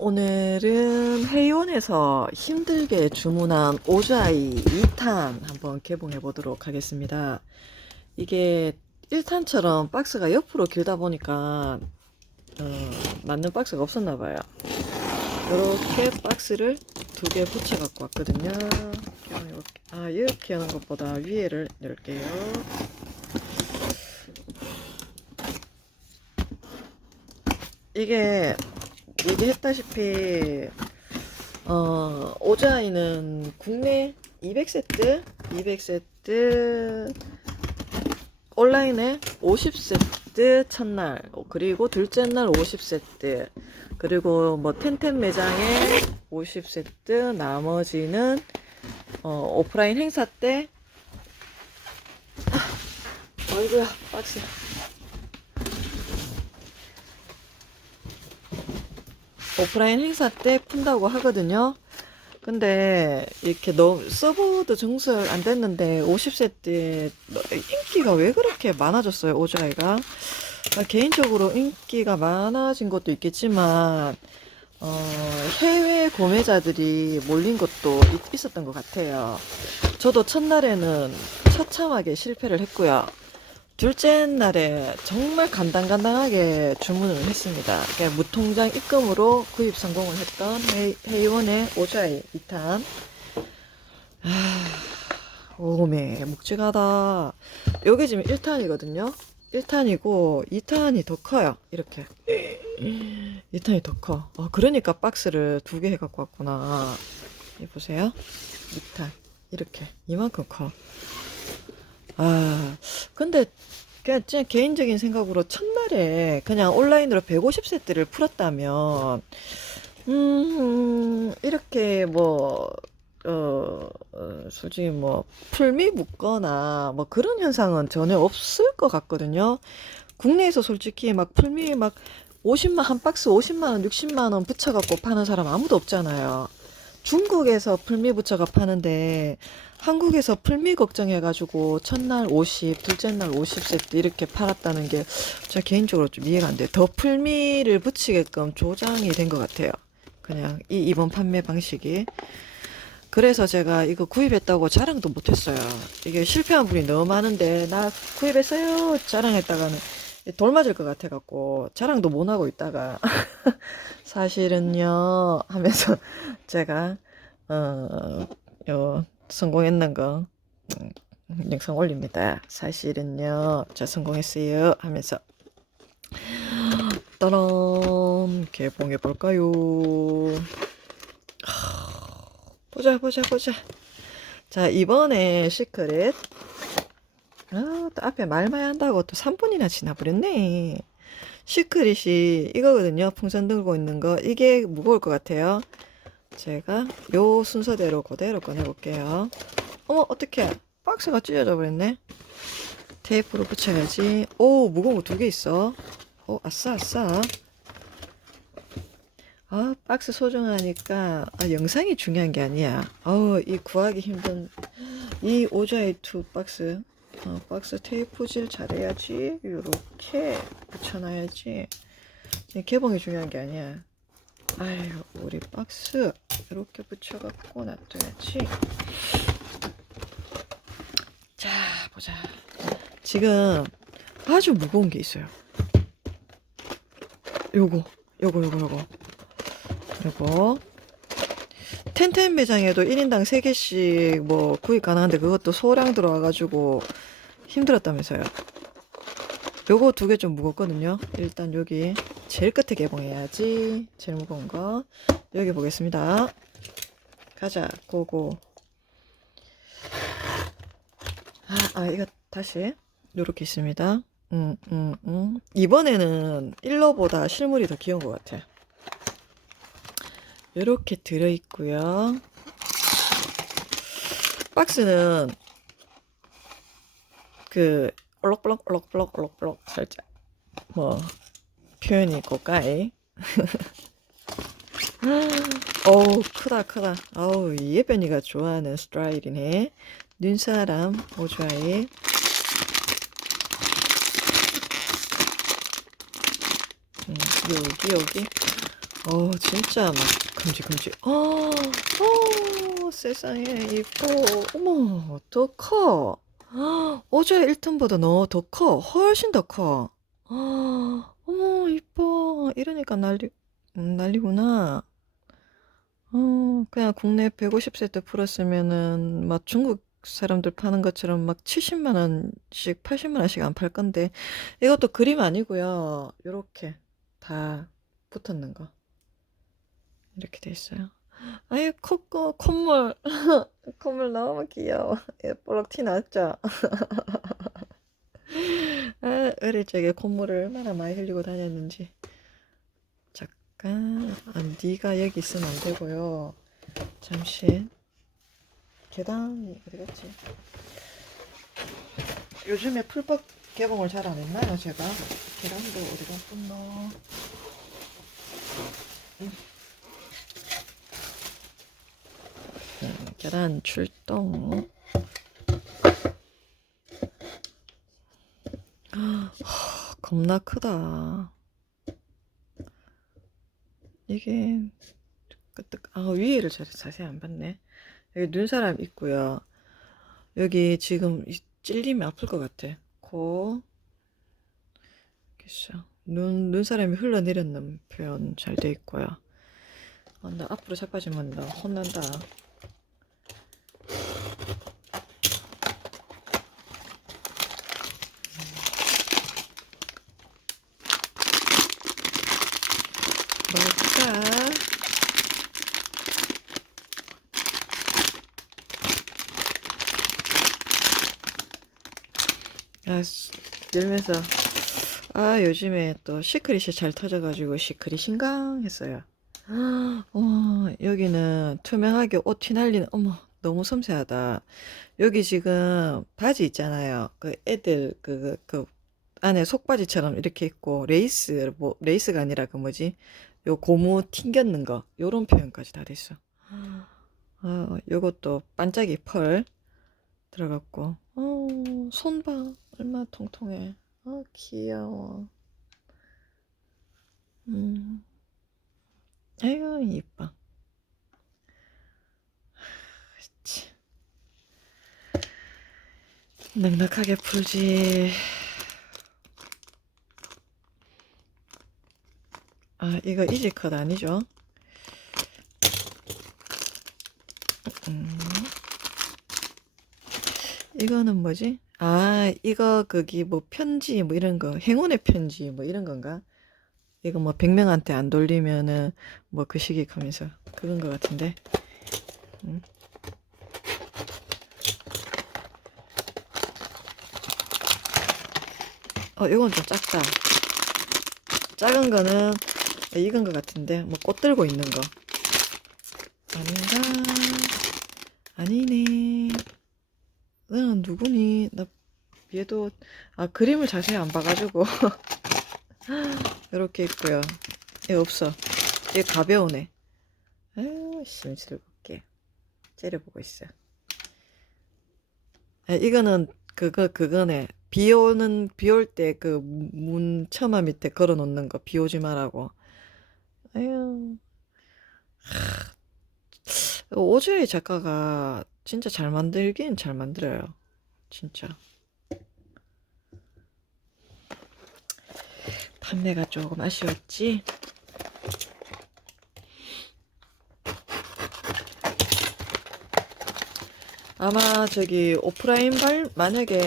오늘은 회원에서 힘들게 주문한 오자이 2탄 한번 개봉해 보도록 하겠습니다. 이게 1탄처럼 박스가 옆으로 길다 보니까 어, 맞는 박스가 없었나 봐요. 이렇게 박스를 두 개 붙여 갖고 왔거든요. 이렇게, 아 이렇게 하는 것보다 위에를 열게요. 이게 얘기했다시피 어, 오자이는 국내 200세트, 200세트 온라인에 50세트 첫날 그리고 둘째 날 50세트 그리고 뭐 텐텐 매장에 50세트 나머지는 어, 오프라인 행사 때 아, 어이구야 박스 오프라인 행사 때 푼다고 하거든요. 근데 이렇게 너무 서버도 증설 안 됐는데 50세 때 인기가 왜 그렇게 많아졌어요, 오자이가? 아, 개인적으로 인기가 많아진 것도 있겠지만 어, 해외 구매자들이 몰린 것도 있, 있었던 것 같아요. 저도 첫날에는 처참하게 실패를 했고요. 둘째 날에 정말 간당간당하게 주문을 했습니다. 그러니까 무통장 입금으로 구입 성공을 했던 회- 회의원의 오자이 2탄. 아, 오메, 묵직하다. 요게 지금 1탄이거든요. 1탄이고 2탄이 더 커요. 이렇게. 2탄이 더 커. 아, 그러니까 박스를 두 개 해갖고 왔구나. 이 보세요. 2탄. 이렇게. 이만큼 커. 아, 근데 그냥 진짜 개인적인 생각으로 첫날에 그냥 온라인으로 150세트를 풀었다면 음, 이렇게 뭐 어, 어, 솔직히 뭐 풀미 묶거나 뭐 그런 현상은 전혀 없을 것 같거든요. 국내에서 솔직히 막 풀미 막 50만 한 박스 50만 원, 60만 원 붙여갖고 파는 사람 아무도 없잖아요. 중국에서 풀미 붙여가 파는데 한국에서 풀미 걱정해가지고 첫날 50, 둘째 날 50세트 이렇게 팔았다는 게 제가 개인적으로 좀 이해가 안 돼요. 더 풀미를 붙이게끔 조장이 된 것 같아요. 그냥 이 이번 판매 방식이. 그래서 제가 이거 구입했다고 자랑도 못했어요. 이게 실패한 분이 너무 많은데 나 구입했어요 자랑했다가는 돌 맞을 것 같아갖고 자랑도 못 하고 있다가 사실은요 하면서 제가 어, 요 성공했는 거 음, 영상 올립니다. 사실은요 저 성공했어요 하면서 따란 개봉해 볼까요? 보자 보자 보자 자 이번에 시크릿 아, 또 앞에 말만 한다고 또 3분이나 지나버렸네. 시크릿이 이거거든요. 풍선 들고 있는 거. 이게 무거울 것 같아요. 제가 요 순서대로 그대로 꺼내볼게요. 어머 어떡해. 박스가 찢어져 버렸네. 테이프로 붙여야지. 오 무거운 거 두 개 있어. 오 아싸 아싸. 아, 박스 소중하니까 아, 영상이 중요한 게 아니야. 어우, 이 구하기 힘든 이 오자이 투 박스. 어, 박스 테이프질 잘해야지. 요렇게 붙여놔야지. 이 개봉이 중요한 게 아니야. 아유, 우리 박스 이렇게 붙여갖고 놔둬야지. 자, 보자. 지금 아주 무거운 게 있어요. 요거, 요거, 요거, 요거. 그리고 텐텐 매장에도 1인당 3개씩 뭐 구입 가능한데 그것도 소량 들어와가지고 힘들었다면서요. 요거 두 개 좀 무겁거든요. 일단 여기 제일 끝에 개봉해야지. 제일 무거운 거. 여기 보겠습니다. 가자, 고고. 아, 아, 이거 다시. 요렇게 있습니다. 음, 음, 음. 이번에는 일러보다 실물이 더 귀여운 것 같아. 이렇게 들어있고요. 박스는 그 얼럭벌럭 얼럭벌럭 얼럭벌럭 살짝 뭐 표현이 고가이 어우 크다 크다. 어우 예변이가 좋아하는 스타일이네. 눈사람 오주아이. 음, 여기 여기. 어, 진짜 막 큼직큼직. 어, 어, 세상에 이뻐. 어머, 더 커. 헉, 어제 1톤보다 너 더 커. 훨씬 더 커. 어, 어머, 이뻐. 이러니까 난리, 음, 난리구나. 어, 그냥 국내 150세트 풀었으면은 막 중국 사람들 파는 것처럼 막 70만 원씩, 80만 원씩 안 팔 건데 이것도 그림 아니고요. 요렇게 다 붙었는 거. 이렇게 돼 있어요. 아유, 콧고, 콧물. 콧물 너무 귀여워. 예, 볼록 티 났죠? 아, 어릴 적에 콧물을 얼마나 많이 흘리고 다녔는지. 잠깐, 아, 네가 여기 있으면 안 되고요. 잠시. 계단이 어디 갔지? 요즘에 풀법 개봉을 잘 안 했나요, 제가? 계단도 어디 갔었나? 계단 출동. 하, 겁나 크다. 이게 아 위에를 자, 자세히 안 봤네. 여기 눈사람 있고요. 여기 지금 이- 찔리면 아플 것 같아. 코. 있어. 눈 눈사람이 흘러내렸는 표현 잘 돼 있고요. 아, 나 앞으로 자빠지면 나 혼난다. 먹자. 아, 수- 열면서 아 요즘에 또 시크릿이 잘 터져가지고 시크릿 신강했어요. 어, 여기는 투명하게 옷 튀날리는 어머 너무 섬세하다. 여기 지금 바지 있잖아요. 그 애들 그, 그 안에 속바지처럼 이렇게 있고 레이스 뭐 레이스가 아니라 그 뭐지? 요 고무 튕겼는 거 요런 표현까지 다 됐어. 어, 요것도 반짝이 펄 들어갔고 어, 손봐 얼마나 통통해. 아 귀여워. 음, 아이고 이뻐. 치. 넉넉하게 풀지. 아 이거 이지컷 아니죠? 이거는 뭐지? 아, 이거 거기 뭐 편지 뭐 이런 거 행운의 편지 뭐 이런 건가? 이거 뭐 100명한테 안 돌리면은 뭐 그 시기 하면서 그런 거 같은데. 음. 어, 이건 좀 작다. 작은 거는 익은 거 같은데 뭐 꽃 들고 있는 거. 아닌가? 아니네. 너는 누구니? 나 얘도 아 그림을 자세히 안 봐가지고 이렇게 있고요. 얘 없어. 얘 가벼우네. 아유 심술궂게 째려보고 있어. 아, 이거는 그거 그거네. 비 오는 비 올 때 그 문 처마 밑에 걸어 놓는 거 비 오지 말라고. 아유 오주의 작가가 진짜 잘 만들긴 잘 만들어요. 진짜. 판매가 조금 아쉬웠지. 아마 저기 오프라인 발 만약에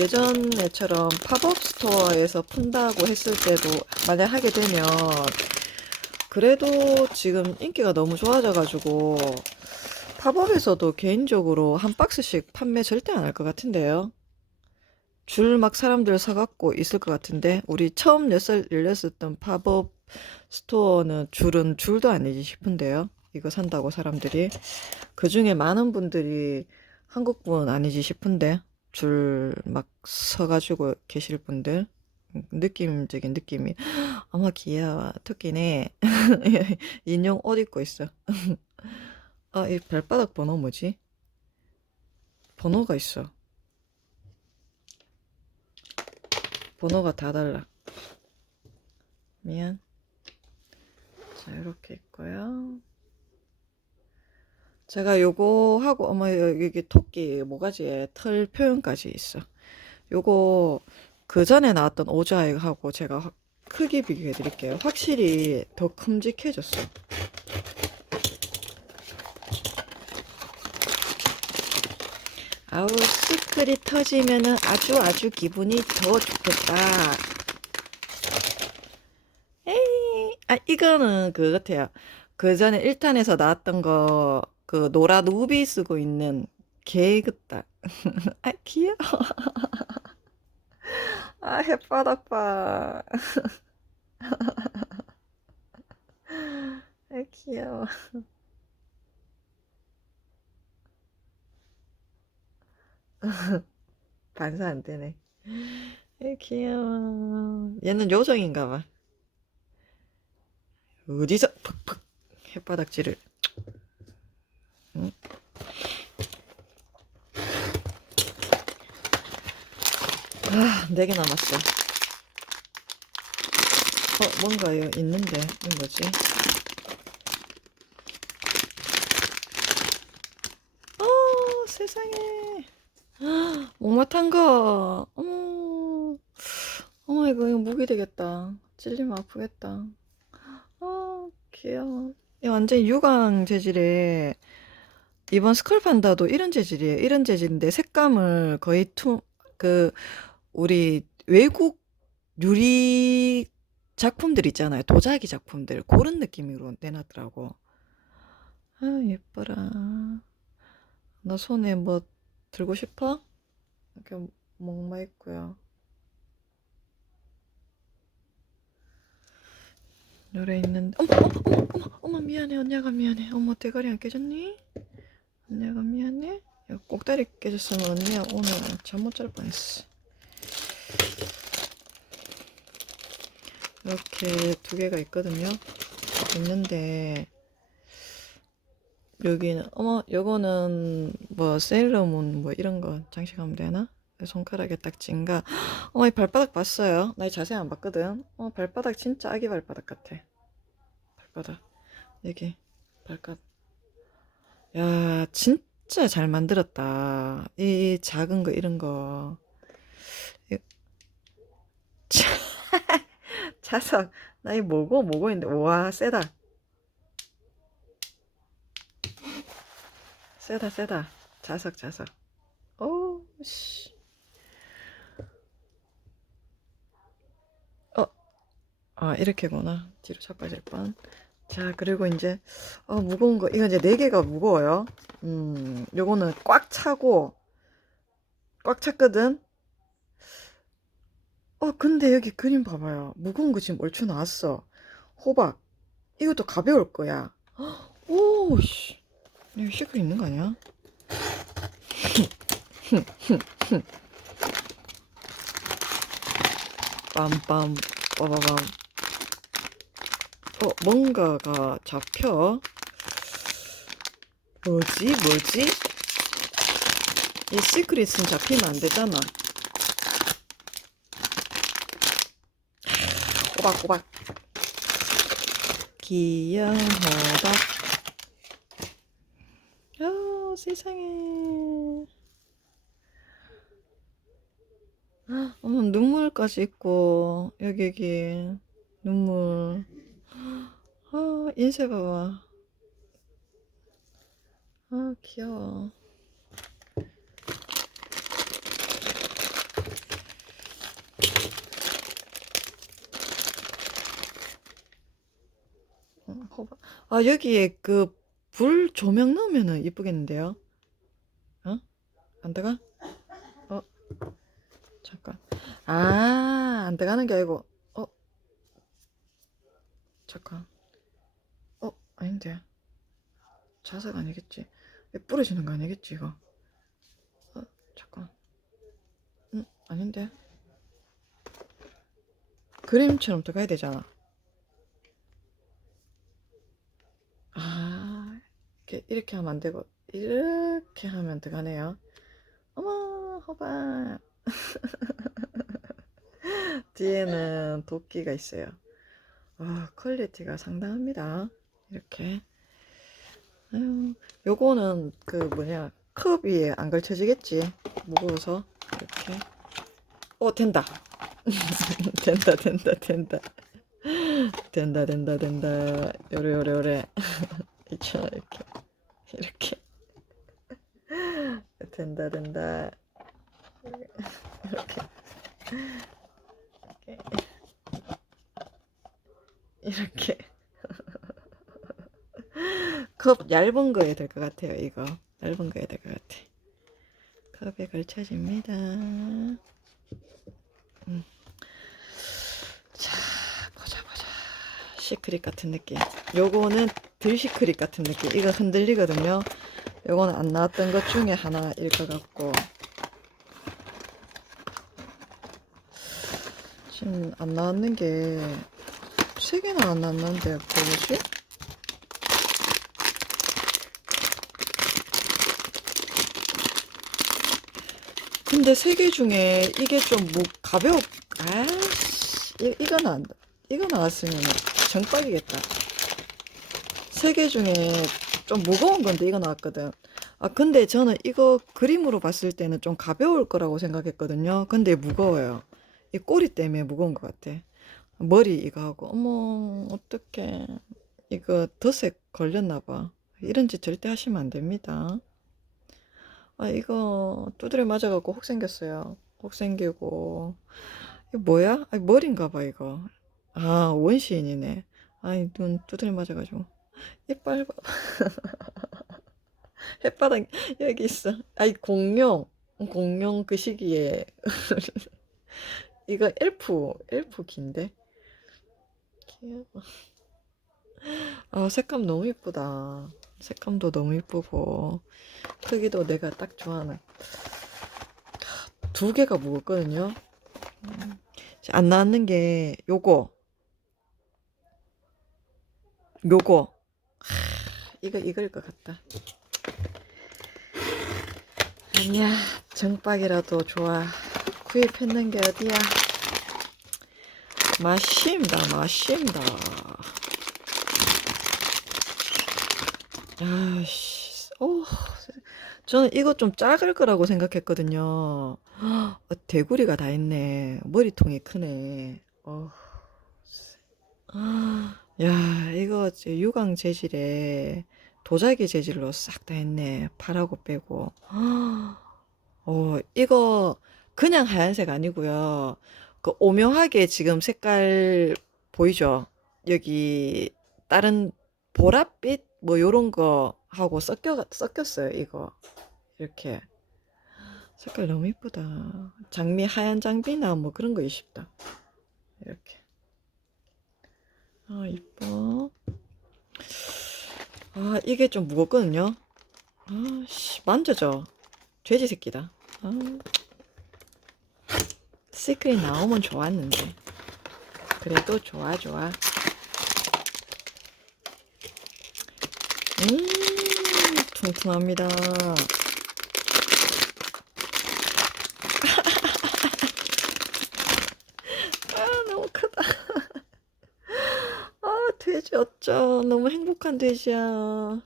예전에처럼 팝업 스토어에서 푼다고 했을 때도 만약 하게 되면 그래도 지금 인기가 너무 좋아져가지고 팝업에서도 개인적으로 한 박스씩 판매 절대 안 할 것 같은데요. 줄 막 사람들 사갖고 있을 것 같은데 우리 처음 열렸, 열렸었던 팝업 스토어는 줄은 줄도 아니지 싶은데요. 이거 산다고 사람들이 그 중에 많은 분들이 한국분 아니지 싶은데 줄 막 서가지고 계실 분들 느낌적인 느낌이 어머 귀여워 토끼네. 인형 옷 입고 있어. 아 이 발바닥 번호 뭐지? 번호가 있어. 번호가 다 달라. 미안. 자, 이렇게 있고요. 제가 요거 하고 어머 여기 토끼 모가지에 털 표현까지 있어. 요거 그 전에 나왔던 오자이하고 제가 확- 크기 비교해 드릴게요. 확실히 더 큼직해졌어. 아우 시크릿 터지면은 아주 아주 기분이 더 좋겠다. 에이, 아 이거는 그 같아요. 그 전에 1탄에서 나왔던 거 그 노라 누비 쓰고 있는 개그딸. 아 귀여워. 아 햇바닥 봐. 아 귀여워. 반사 안 되네. 아 귀여워. 얘는 요정인가 봐. 어디서 팍팍 햇바닥질을. 아, 네개 남았어. 어, 뭔가요? 있는데. 이건 뭐지? 어, 세상에. 아, 못mat한 거. 어머. 어머, 이거, 이거 무기 되겠다. 찔리면 아프겠다. 아, 귀여워. 이 완전 유광 재질의 이번 스컬 판다도 이런 재질이에요. 이런 재질인데 색감을 거의 투, 그, 우리 외국 유리 작품들 있잖아요. 도자기 작품들. 그런 느낌으로 내놨더라고. 아, 예뻐라. 너 손에 뭐 들고 싶어? 이렇게 목마 있고요. 노래 있는데 어머 어머 어머 어머 어머 미안해 언니가 미안해 어머 대가리 안 깨졌니? 언니가 미안해 야, 꼭다리 깨졌으면 언니야 오늘 잠 못 잘 뻔했어 이렇게 두 개가 있거든요. 있는데 여기는 어머 요거는 뭐 세일러문 뭐 이런 거 장식하면 되나? 손가락에 딱 찐가 어머 이 발바닥 봤어요? 나 자세히 안 봤거든. 어 발바닥 진짜 아기 발바닥 같아. 발바닥. 여기 발바닥 야 진짜 잘 만들었다. 이 작은 거 이런 거. 이- 자- 자석 나이 뭐고 뭐고 있는데 와 세다 세다 세다 자석 자석 오씨 어, 아, 이렇게구나. 뒤로 자빠질 뻔. 자, 그리고 이제, 어, 무거운 거. 이거 이제 네 개가 무거워요. 음, 요거는 꽉 차고, 꽉 찼거든? 어, 근데 여기 그림 봐봐요. 무거운 거 지금 얼추 나왔어. 호박. 이것도 가벼울 거야. 오, 씨. 여기 시크 있는 거 아니야? 빰빰, 빠바밤. 어, 뭔가가 잡혀. 뭐지? 뭐지? 이 시크릿은 잡히면 안 되잖아. 꼬박꼬박. 귀여운 호박. 아, 세상에. 아, 어머, 눈물까지 있고, 여기, 여기, 눈물. 아, 인쇄 봐봐. 아, 귀여워. 어, 호박. 아, 여기에 그, 불 조명 넣으면은 이쁘겠는데요? 어? 안 들어가? 어, 잠깐. 아, 안 들어가는 게 아니고, 어, 잠깐. 어, 아닌데. 자석 아니겠지? 부러지는 거 아니겠지, 이거? 어, 잠깐. 응, 아닌데. 그림처럼 들어가야 되잖아. 이렇게, 이렇게 하면 안 되고, 이렇게 하면 들어가네요. 어머, 호박. 뒤에는 도끼가 있어요. 아, 퀄리티가 상당합니다. 이렇게. 아유, 요거는 그 뭐냐, 컵 위에 안 걸쳐지겠지. 무거워서. 이렇게. 오, 된다. 된다, 된다, 된다. 된다, 된다, 된다. 요래, 요래, 요래. 있잖아, 이렇게. 이렇게. 된다, 된다. 이렇게. 이렇게. 이렇게. 컵 얇은 거에 될 것 같아요, 이거. 얇은 거에 될 것 같아. 컵에 걸쳐집니다. 음. 자, 보자, 보자. 시크릿 같은 느낌. 요거는 덜 시크릿 같은 느낌. 이거 흔들리거든요. 요거는 안 나왔던 것 중에 하나일 것 같고. 지금 안 나왔는 게 세 개나 안 나왔는데 뭐지? 근데 세 개 중에 이게 좀 뭐 가벼워. 아씨 이, 이거 나 이거 나왔으면 정박이겠다. 세 개 중에 좀 무거운 건데 이거 나왔거든. 아 근데 저는 이거 그림으로 봤을 때는 좀 가벼울 거라고 생각했거든요. 근데 무거워요. 이 꼬리 때문에 무거운 것 같아. 머리 이거 하고. 어머 어떡해. 이거 덧색 걸렸나 봐. 이런 짓 절대 하시면 안 됩니다 아 이거 두드려 맞아갖고 혹 생겼어요. 혹 생기고. 이거 뭐야? 아 머리인가 봐 이거. 아 원시인이네. 아이 눈 두드려 맞아가지고. 이빨 봐. 햇바닥 여기 있어. 아이 공룡. 공룡 그 시기에. 이거 엘프 엘프 긴데? 귀여워. 아 색감 너무 이쁘다 색감도 너무 이쁘고 크기도 내가 딱 좋아하는 두 개가 무겁거든요. 음, 안 나왔는 게 요거. 요거. 하, 이거 이걸 것 같다. 아니야 정박이라도 좋아. 구입했는 게 어디야? 맛있다 맛있다 아씨. 어 저는 이거 좀 작을 거라고 생각했거든요. 어, 대구리가 다 있네. 머리통이 크네. 어. 야 이거 유광 재질에 도자기 재질로 싹 다 했네. 파라고 빼고. 어 이거 그냥 하얀색 아니고요. 그 오묘하게 지금 색깔 보이죠? 여기 다른 보랏빛 뭐 요런 거 하고 섞여 섞였어요 이거. 이렇게. 색깔 너무 이쁘다. 장미 하얀 장비나 뭐 그런 거 있습다. 이렇게. 아 이뻐. 아 이게 좀 무겁거든요. 아씨 만져져 돼지 새끼다. 아. 시크릿 나오면 좋았는데. 그래도 좋아 좋아 음 퉁퉁합니다. 아 너무 크다. 아 돼지 어쩌 너무 행복한 돼지야. 아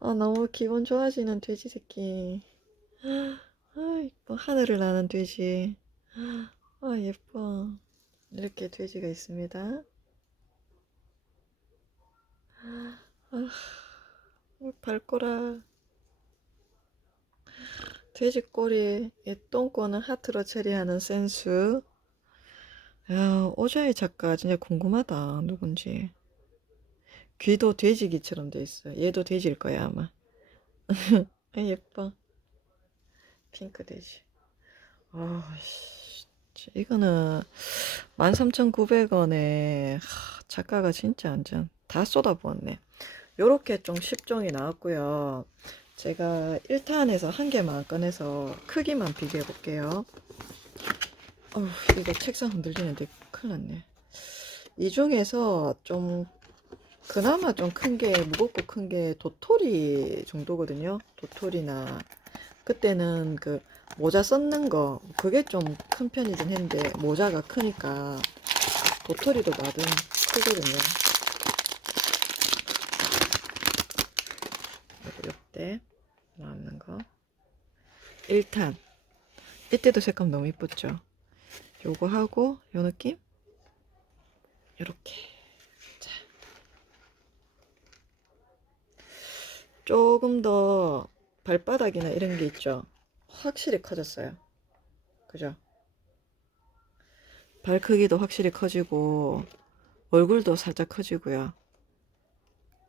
너무 기분 좋아지는 돼지 새끼. 아 이뻐. 하늘을 나는 돼지. 아 예뻐. 이렇게 돼지가 있습니다. 아 발꼬라. 돼지 꼬리 이 똥꼬는 하트로 처리하는 센스. 야 오자이 작가 진짜 궁금하다. 누군지. 귀도 돼지귀처럼 돼 있어. 얘도 돼지일 거야 아마. 아 예뻐. 핑크 돼지. 아 씨. 이거는 13,900원에 작가가 진짜 완전 다 쏟아부었네 요렇게 좀 10종이 나왔고요. 제가 1탄에서 한 개만 꺼내서 크기만 비교해 볼게요. 어휴 이거 책상 흔들리는데 큰일 났네. 이 중에서 좀 그나마 좀 큰 게 무겁고 큰 게 도토리 정도거든요. 도토리나 그때는 그 모자 썼는 거 그게 좀 큰 편이긴 했는데 모자가 크니까 도토리도 나름 크거든요. 옆에 남는 거. 1탄. 이때도 색감 너무 이뻤죠? 요거 하고, 요 느낌? 요렇게. 자. 조금 더 발바닥이나 이런 게 있죠? 확실히 커졌어요. 그죠? 발 크기도 확실히 커지고, 얼굴도 살짝 커지고요.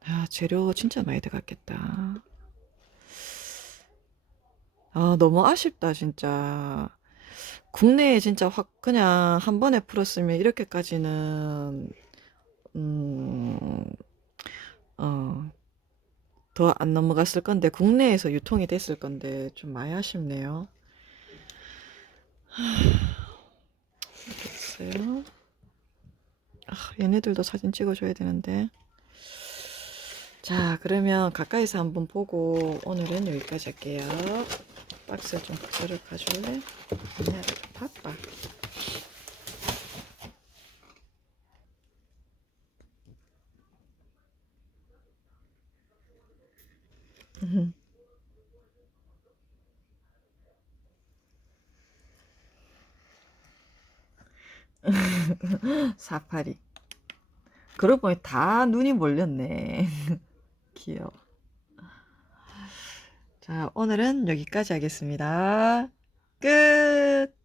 아, 재료 진짜 많이 들어갔겠다. 아, 너무 아쉽다, 진짜. 국내에 진짜 확, 그냥 한 번에 풀었으면 이렇게까지는, 음, 어, 더 안 넘어갔을 건데, 국내에서 유통이 됐을 건데, 좀 많이 아쉽네요. 됐어요. 아, 얘네들도 사진 찍어 줘야 되는데. 자, 그러면 가까이서 한번 보고 오늘은 여기까지 할게요. 박스 좀 저를 가줄래? 아니야, 바빠. 사파리. 그러고 보니 다 눈이 몰렸네. 귀여워. 자, 오늘은 여기까지 하겠습니다. 끝!